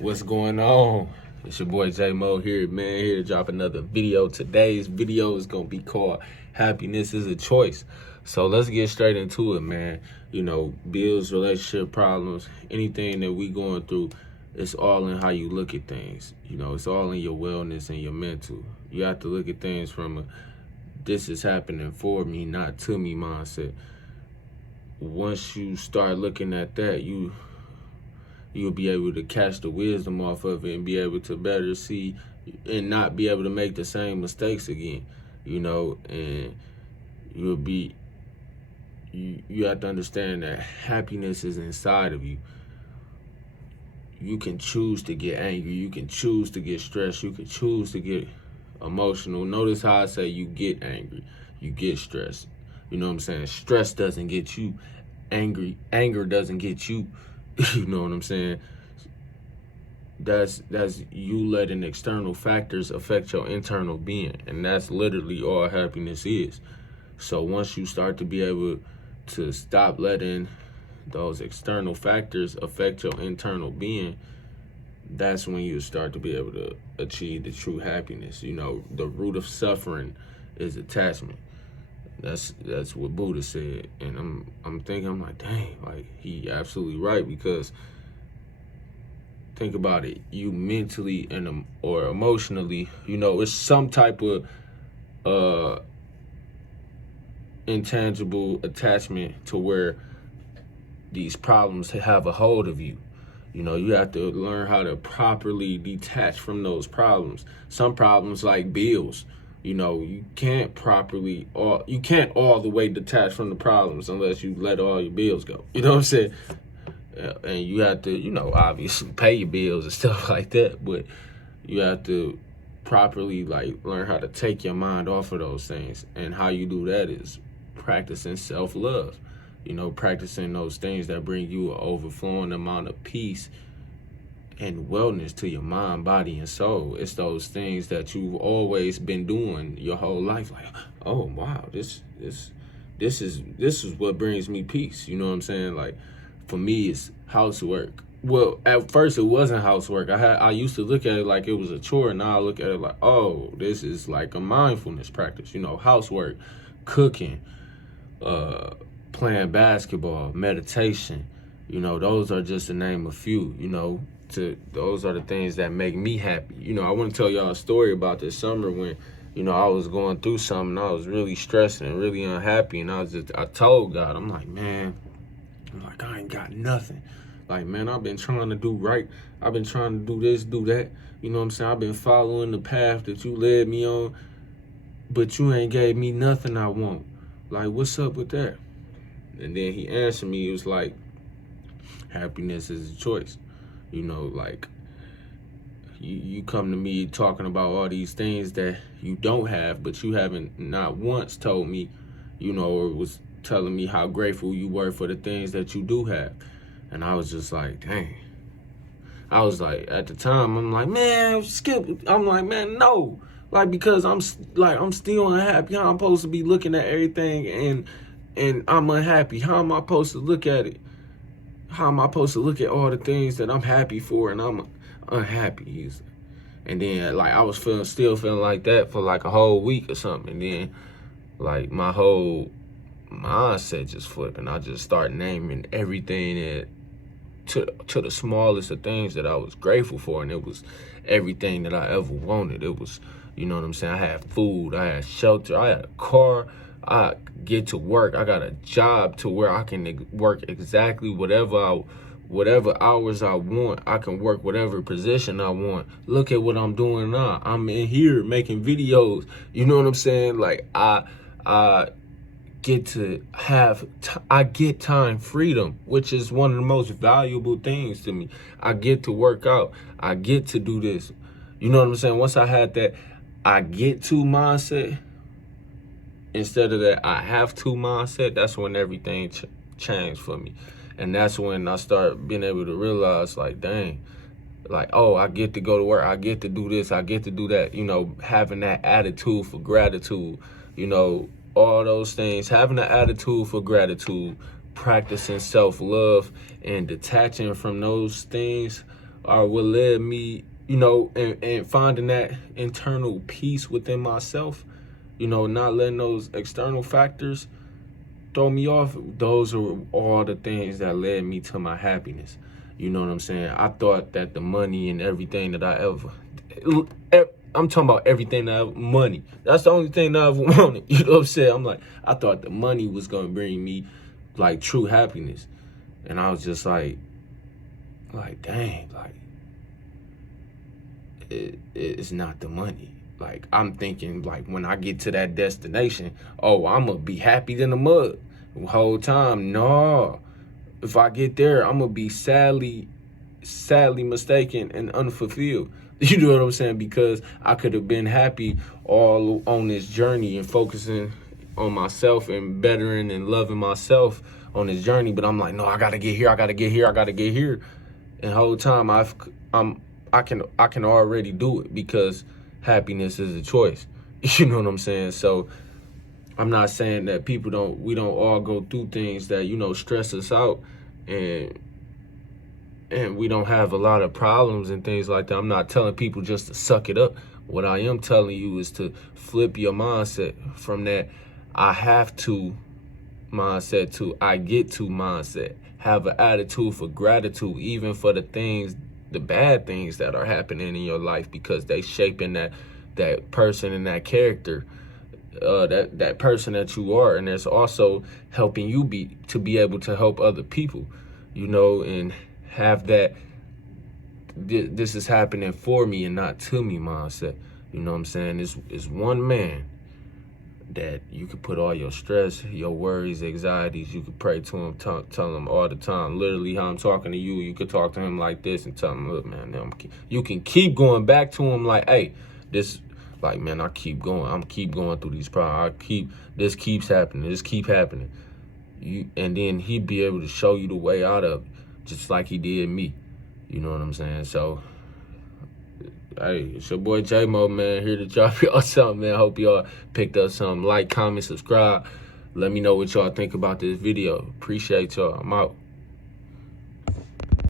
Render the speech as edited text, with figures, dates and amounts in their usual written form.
What's going on? It's your boy J Mo here, man. Here to drop another video. Today's video is gonna be called "Happiness is a Choice." So let's get straight into it, man. You know, bills, relationship problems, anything that we going through, it's all in how you look at things. You know, it's all in your wellness and your mental. You have to look at things from a "this is happening for me, not to me" mindset. Once you start looking at that, you'll be able to catch the wisdom off of it and be able to better see and not be able to make the same mistakes again, you know, and you have to understand that happiness is inside of you. You can choose to get angry, you can choose to get stressed, you can choose to get emotional. Notice how I say you get angry, you get stressed. You know what I'm saying? Stress doesn't get you angry, anger doesn't get you. You know what I'm saying? That's you letting external factors affect your internal being, and that's literally all happiness is. So once you start to be able to stop letting those external factors affect your internal being, that's when you start to be able to achieve the true happiness. You know, the root of suffering is attachment. That's what Buddha said, and I'm thinking, I'm like, dang, like he absolutely right, because think about it, you mentally and or emotionally, you know, it's some type of intangible attachment to where these problems have a hold of you. You know, you have to learn how to properly detach from those problems. Some problems, like bills, you know, you can't all the way detach from the problems unless you let all your bills go. You know what I'm saying? And you have to, you know, obviously pay your bills and stuff like that, but you have to properly learn how to take your mind off of those things. And how you do that is practicing self-love. You know, practicing those things that bring you an overflowing amount of peace and wellness to your mind, body, and soul. It's those things that you've always been doing your whole life. Like, oh wow, this is what brings me peace. You know what I'm saying? Like, for me, it's housework. Well, at first it wasn't housework. I used to look at it like it was a chore. Now I look at it like, oh, this is like a mindfulness practice. You know, housework, cooking, playing basketball, meditation. You know, those are just to name a few. You know, those are the things that make me happy. You know, I want to tell y'all a story about this summer when, you know, I was going through something. I was really stressing and really unhappy, and I told God, I'm like, man, I ain't got nothing. Like, man, I've been trying to do right. I've been trying to do this, do that. You know what I'm saying? I've been following the path that you led me on, but you ain't gave me nothing I want. Like, what's up with that? And then he answered me. He was like, happiness is a choice. You know, like, you come to me talking about all these things that you don't have, but you haven't not once told me, you know, or was telling me how grateful you were for the things that you do have. And I was just like, dang. I was like, at the time, I'm like, man, skip. I'm like, man, no. Like, because I'm still unhappy. How I'm supposed to be looking at everything and I'm unhappy? How am I supposed to look at it? How am I supposed to look at all the things that I'm happy for and I'm unhappy? And then, like, I was still feeling like that for like a whole week or something. And then, like, my whole mindset just flipped, and I just start naming everything that to the smallest of things that I was grateful for, and it was everything that I ever wanted. It was, you know what I'm saying? I had food, I had shelter, I had a car, I get to work, I got a job to where I can work exactly whatever hours I want. I can work whatever position I want. Look at what I'm doing now. I'm in here making videos. You know what I'm saying? Like, I get to I get time freedom, which is one of the most valuable things to me. I get to work out. I get to do this. You know what I'm saying? Once I had that I get to mindset instead of that I have to mindset, that's when everything changed for me. And that's when I start being able to realize, like, dang, like, oh, I get to go to work. I get to do this. I get to do that. You know, having that attitude for gratitude, you know, all those things, having an attitude for gratitude, practicing self-love and detaching from those things are what led me, you know, and finding that internal peace within myself, you know, not letting those external factors throw me off. Those are all the things that led me to my happiness. You know what I'm saying? I thought that the money and everything that I'm talking about everything money. That's the only thing that I ever wanted. You know what I'm saying? I'm like, I thought the money was going to bring me like true happiness. And I was just like dang, like it's not the money. Like, I'm thinking, like, when I get to that destination, oh, I'm going to be happy than the mud the whole time. No. If I get there, I'm going to be sadly mistaken and unfulfilled. You know what I'm saying? Because I could have been happy all on this journey and focusing on myself and bettering and loving myself on this journey. But I'm like, no, I got to get here. I got to get here. I got to get here. And the whole time I can already do it because happiness is a choice. You know what I'm saying? So I'm not saying that we don't all go through things that, you know, stress us out and we don't have a lot of problems and things like that. I'm not telling people just to suck it up. What I am telling you is to flip your mindset from that I have to mindset to I get to mindset. Have an attitude for gratitude, even for the bad things that are happening in your life, because they shaping that person and that character, that person that you are. And it's also helping you to be able to help other people, you know, and have that this is happening for me and not to me mindset. You know what I'm saying? It's one man that you could put all your stress, your worries, anxieties, you could pray to him, tell him all the time. Literally, how I'm talking to you, you could talk to him like this and tell him, look, man, you can keep going back to him like, hey, like, man, I keep going through these problems. This keeps happening. This keep happening. And then he'd be able to show you the way out of it, just like he did me. You know what I'm saying? So, hey, it's your boy J-Mo, man, here to drop y'all something, man. Hope y'all picked up something. Like, comment, subscribe. Let me know what y'all think about this video. Appreciate y'all. I'm out.